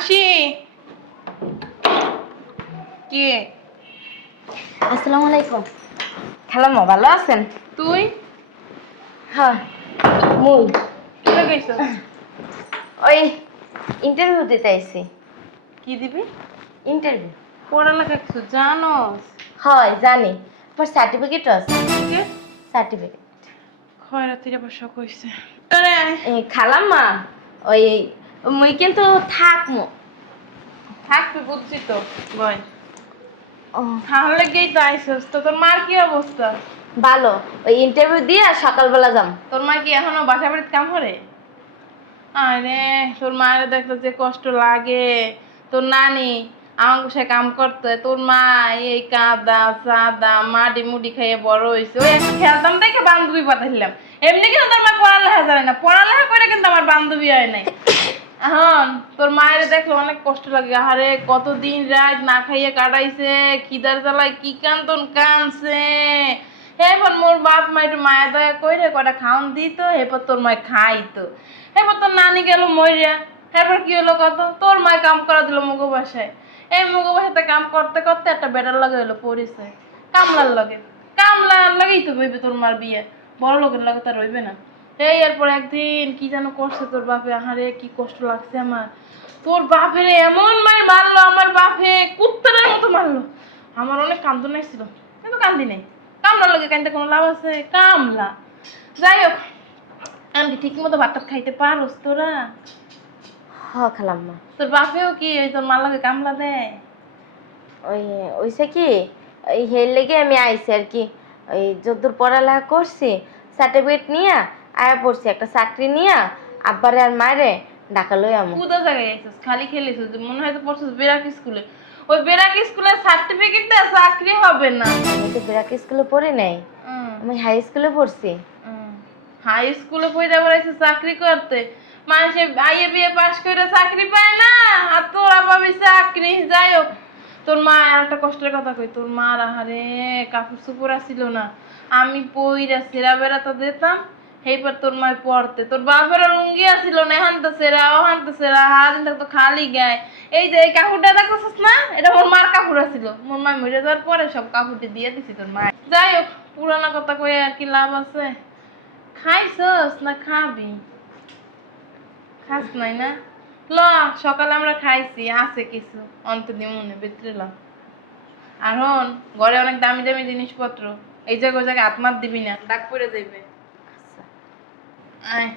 আসি। কে? আসসালামু আলাইকুম। খালাম্মা ভালো আছেন? তুই? হ্যাঁ মুই কোথায় গেছ? ওই ইন্টারভিউ দিতে আইছি। কি দিবি? ইন্টারভিউ? পড়ালেখা কিছু জানোস? হয় জানি, তোর সার্টিফিকেট আছে? কে? সার্টিফিকেট খয়রাতির আবার শখ হইছে। আরে খালাম্মা ওই মুই কিন্তু থাকমু। থাকবি বুঝছি তো। বয়। ও তাহলে গেই তো আইসস তো। তোর মার কি অবস্থা? ভালো, ওই ইন্টারভিউ দিয়ে সকালবেলা যাম। তোর মা কি এখনো বাসা বাড়িতে কাম করে? আরে তোর মায়ের দেখলে যে কষ্ট লাগে। তোর নানি আমার বাসায় কাম করতে, তোর মা এই কাদা সাদা মাটি মুটি খাইয়ে বড় হয়েছে। ওই একটা খেলতাম দেখে বান্ধবী পাঠাইলাম। এমনি কিন্তু তোর মা পড়ালেখা জানে না, পড়ালেখা করে কিন্তু আমার বান্ধবী হয় নাই। এখন তোর মায়ের দেখলে অনেক কষ্ট লাগে। আরে কতদিন রাত না খাইয়ে কাটাইছে, খিদার জ্বালায় কি কান্দন কানছে। এরপর মোর বাপ মা একটু মায়া দয়া কইরে কটা খাওন দিত, এরপর তোর মায় খাইতো। এরপর তোর নানি গেল মইরা। এরপর কি হলো কত, তোর মায় কাম করা দিল মুগো বাসায়। এই মুগো বাসাতে কাম করতে করতে একটা বেটার লাগে হলো পরিচয়, কামলার লগে। কামলার লগেই তো হইবে তোর মার বিয়ে, বড় লোকের লগে তার হইবে না। এই এরপর একদিন কি যেন করছে তোর বাপে, আহারে কি কষ্ট লাগছে আমার। তোর বাপের এমন মার মারলো, আমার বাপে কুত্তার মতো মারলো। আমার অনেক কান্দন আসছিল, কিন্তু কান্দি নাই। কামলার লগে কান্দতে কোনো লাভ আছে? কামলা যাই হোক, আমি ঠিক মতো ভাত খাইতে পারোস তোরা? হ খালাম্মা। তোর বাপেও কি ওই তোর মার লগে কামলা দেয়? ওই ওইসে কি ওই হের লেগে আমি আইছি আর কি। ওই যদ্দূর পড়ালেখা করছি সার্টিফিকেট নিয়ে আয়া পড়ছি, একটা চাকরি নিয়ে আব্বারে আর মায়েরে ঢাকা লই আমু। কোথা জায়গায় আইছিস? খালি খেলিস, মনে হয় তো পড়ছিস বেরাক স্কুলে। ওই বেরাক স্কুলের সার্টিফিকেট দিয়ে চাকরি হবে না। আমি তো বেরাক স্কুলে পড়ি নাই, হুম, আমি হাই স্কুলে পড়ছি। হুম। হাই স্কুলে পড়ে বেড়াইছে চাকরি করতে। মানুষে আইএ বিএ পাস করে চাকরি পায় না, আর তোরা পাবি চাকরি। যাই হোক, তোর মা আর একটা কষ্টের কথা কই। তোর মা আহারে কাপড় চোপড় ছিল না, আমি পইরা সেরা বেড়াতে দিতাম। এইবার তোর মায় পড়তে, তোর বাপের লুঙ্গি আসিল না, হানতে সেরা ও হানতে সেরা, হাদিন তো খালি গায়ে। এই যে এই কাপড়টা দেখতেছিস না, এটা মোর মার কাপড় আছিল। মোর মা মরে যাওয়ার পরে সব কাপড়টি দিয়ে দিছি তোর মা। যাই হোক, পুরানা কথা কই আর কি লাভ আছে? খাইছস না খাবি? খাস নাই না? ল, সকালে আমরা খাইছি, আছে কিছু অন্ত দিমুনে ভিতরে ল। আর হন, ঘরে অনেক দামি দামি জিনিসপত্র, এই জায়গায় ওই জায়গায় হাত মাত দিবি না, দাগ পড়ে যাইবে। আয়,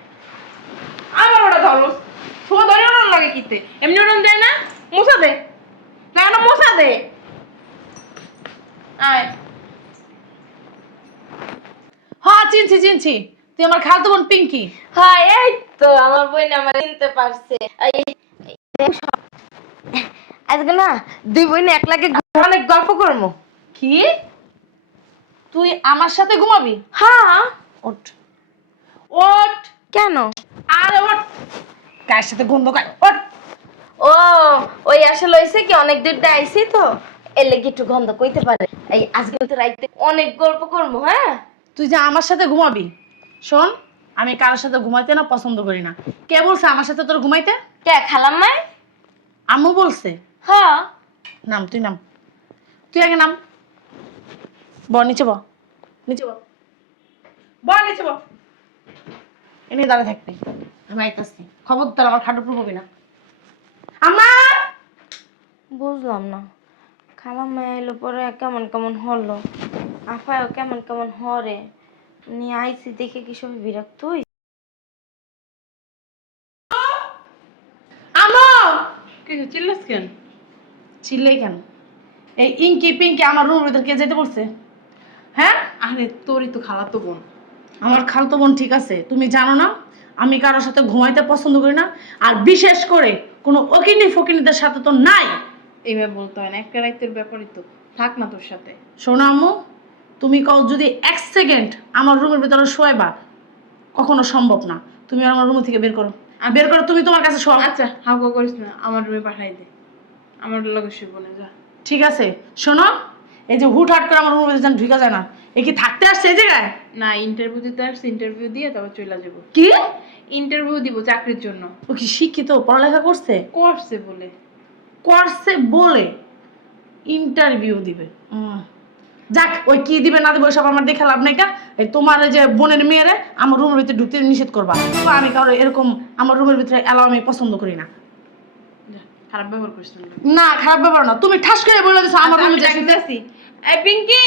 আবার ওটা ধরস। ছোয়া ধরে ওরম লাগে কিতে? এমনি ওরম দেয় না? মুছা দে না, কেন মুছা দে। আয়। হ্যাঁ চিনছি চিনছি, তুই আমার খালতো বোন পিঙ্কি। হ্যাঁ এই তো আমার বোন আমার চিনতে পারছে। আজকে না দুই বোন এক লাগে অনেক গল্প করবো। কি তুই আমার সাথে ঘুমাবি? হ্যাঁ। ওঠ ওঠ, কেন? আরে ওঠ, কার সাথে গন্ধ খায়, ওঠ। ও ওই আসলে হইছে কি, অনেক দূর দিয়ে আইছি তো এর লেগে একটু গন্ধ কইতে পারে। এই আজকে তো রাইতে অনেক গল্প করবো। হ্যাঁ তুই যে আমার সাথে ঘুমাবি, শোন, আমি কারোর সাথে ঘুমাইতে না পছন্দ করি না। কে বলছে আমার সাথে তোর ঘুমাইতে? কে খালাম্মাই? আম্মু বলছে। হ্যাঁ। নাম, তুই নাম, তুই আগে নাম। ব নিচে ব, নিচে ব, ব নিচে ব, এনে দাঁড়া থাকবি। আমি আইতাছি, খবরদার আমার খাটের উপর ববি না। আম্মা, বুঝলাম না, খালাম্মা এলো পরে কেমন কেমন হলো, আফায়ও কেমন কেমন হরে, নিয়ে আইছি দেখে কি সব বিরক্ত হই। আম্মু। কিছু চিল্লাস কেন? চিল্লাই কেন? এই ইঙ্কি পিঙ্কি আমার রুমের ভিতর কে যেতে বলছে? হ্যাঁ, আরে তোরই তো খালাতো বোন। আমার খালতো বোন ঠিক আছে, তুমি জানো না আমি কারোর সাথে ঘুমাইতে পছন্দ করি না, আর বিশেষ করে কোনো অকিনি ফকিনিদের সাথে তো নাই। এইভাবে বলতে হয় না, একটা রাইতের ব্যাপারই তো। থাক না তোর সাথে। শোনো আম্মু, তুমি কও যদি এক সেকেন্ড আমার রুমের ভিতরে শোয়াবা, কখনো সম্ভব না। তুমি আমার রুম থেকে বের করো, আর বের করো, তুমি তোমার কাছে শোয়া। আচ্ছা হাউকা করিস না, আমার রুমে পাঠাই দে, আমার লগে শুবো না, যা। ঠিক আছে শোনো, এই যে হুটহাট করে আমার রুমের ভিতরে যেন ঢুকা যায় না। এ কি থাকতে আসছে এই জায়গায়? না, ইন্টারভিউ দিতে আসছি, ইন্টারভিউ দিয়ে তারপর চলে যাবো। কি? ইন্টারভিউ দিব চাকরির জন্য। ও কি শিক্ষিত, পড়ালেখা করছে? করছে বলে। করছে বলে ইন্টারভিউ দিবে? যাক, ওই কি দিবে না দিবে ওইসব আমার দেখে লাভ নাই। কা এই তোমার এই যে বোনের মেয়েরে আমার রুমের ভিতরে ঢুকতে নিষেধ করবা। তো আমি কারো এরকম আমার রুমের ভিতরে এলাও আমি পছন্দ করি না। যা, খারাপ ব্যবহার করছিস। না, খারাপ ব্যাপার না, তুমি ঠাস করে বলে দিছো আমার রুমে যাইতে। যাইতেছি। এই পিঙ্কি,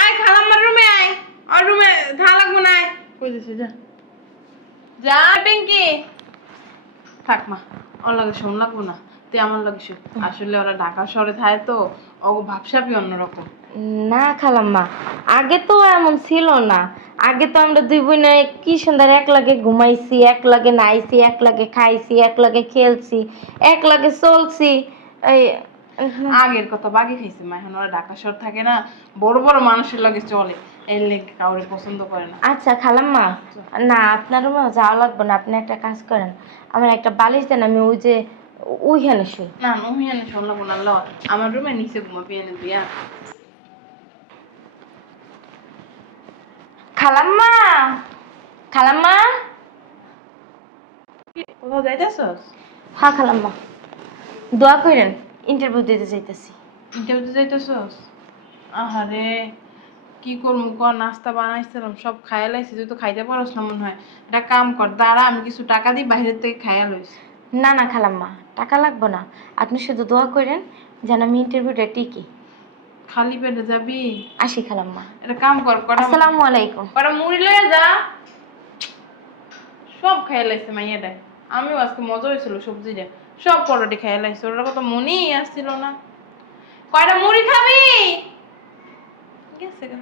আয় খালাম্মার রুমে আয়। আর রুমে থাকা লাগবো না, আয়। কই দিছিস? যা যা পিঙ্কি। থাক মা, ওর লাগে শোন লাগবো না, তুই আমার লাগে শোন। আসলে ওরা ঢাকা শহরে থাকে তো, ও ভাবসাবই অন্যরকম। না খালাম্মা, আগে তো এমন ছিল না। আগে তো আমরা দুই বোনে কি সুন্দর এক লাগে ঘুমাইছি, এক লাগে নাইছি, এক লাগে খাইছি, এক লাগে খেলছি, এক লাগে চলছি। এই আগের কথা বাগে খাইছে মা, এখন ওরা ঢাকা শহর থাকে না, বড় বড় মানুষের লাগে চলে, এর লেগে কাউরে পছন্দ করে না। আচ্ছা খালাম্মা, না আপনার রুমেও যাওয়া লাগবে না। আপনি একটা কাজ করেন, আমার একটা বালিশ দেন, আমি ওই যে ওইখানে শুই। না নহিয়ানে শোন লাগবো না, ল আমার রুমে নিচে ঘুমা পিয়ানে দিয়া। খালাম্মা, খালাম্মা। কোথাও যাইতেছস? হ্যাঁ খালাম্মা, দোয়া করেন, ইন্টারভিউ দিতে যাইতেছি। ইন্টারভিউ যাইতেছস? আহারে, কি করবো কর, নাস্তা বানাইছিলাম সব খাইয়া লাইছি, তুই তো খাইতে পারস না মনে হয়। একটা কাম কর, দাঁড়া আমি কিছু টাকা দিই, বাইরের থেকে খাইয়া লইস। না না খালাম্মা, টাকা লাগবে না। আপনি শুধু দোয়া করেন যেন আমি ইন্টারভিউটা টিকি। খালি পেটে যাবি? আসি খালাম্মা। একটা কাম কর, কটা আসসালামু আলাইকুম। কটা মুড়ি লয়ে যা। সব খাইয়া লাইছে মাইয়াটা। আমিও আজকে মজা হয়েছিল সবজিটা, সব পরোটি খাইয়া লাইছে, ওরা কত মনেই আসছিল না। কয়টা মুড়ি খাবি? গেছে গা।